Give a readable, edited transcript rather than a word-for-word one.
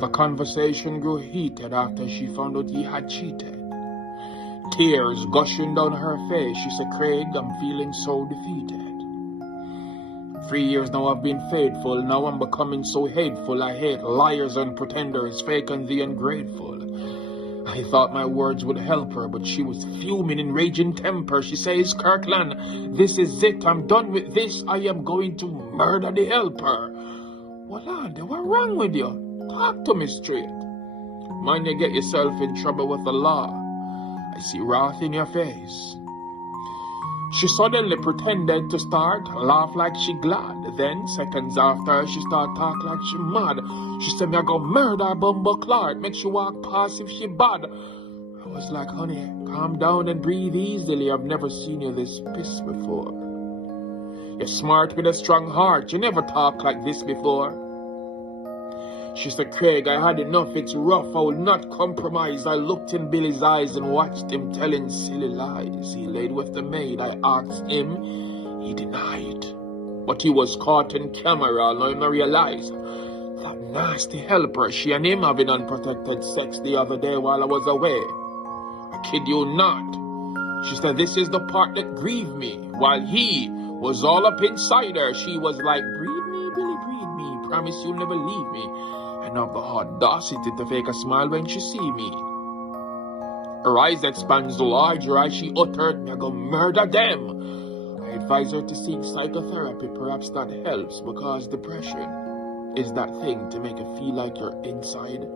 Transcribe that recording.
The conversation grew heated after she found out he had cheated. Tears gushing down her face, she said, Craig, I'm feeling so defeated. 3 years now I've been faithful, now I'm becoming so hateful. I hate liars and pretenders, fake and the ungrateful. I thought my words would help her, but she was fuming in raging temper. She says, Kirkland, this is it, I'm done with this. I am going to murder the helper. Well, Andy, what's wrong with you? Talk to me straight. Mind you get yourself in trouble with the law. I see wrath in your face. She suddenly pretended to start laugh like she glad. Then, seconds after, she start talk like she mad. She said, me I go murder Bumbo Clark, make she walk past if she bad. I was like, honey, calm down and breathe easily. I've never seen you this pissed before. You're smart with a strong heart. You never talk like this before. She said, Craig, I had enough. It's rough. I will not compromise. I looked in Billy's eyes and watched him telling silly lies. He laid with the maid. I asked him. He denied. But he was caught in camera. Now I realized that nasty helper, she and him having unprotected sex the other day while I was away. I kid you not. She said, this is the part that grieved me. While he was all up inside her, she was like, breathe me, Billy, breathe me. Promise you'll never leave me. And have the audacity to fake a smile when she see me. Her eyes expand so larger as she uttered, me go murder them. I advise her to seek psychotherapy, perhaps that helps, because depression is that thing to make you feel like you're inside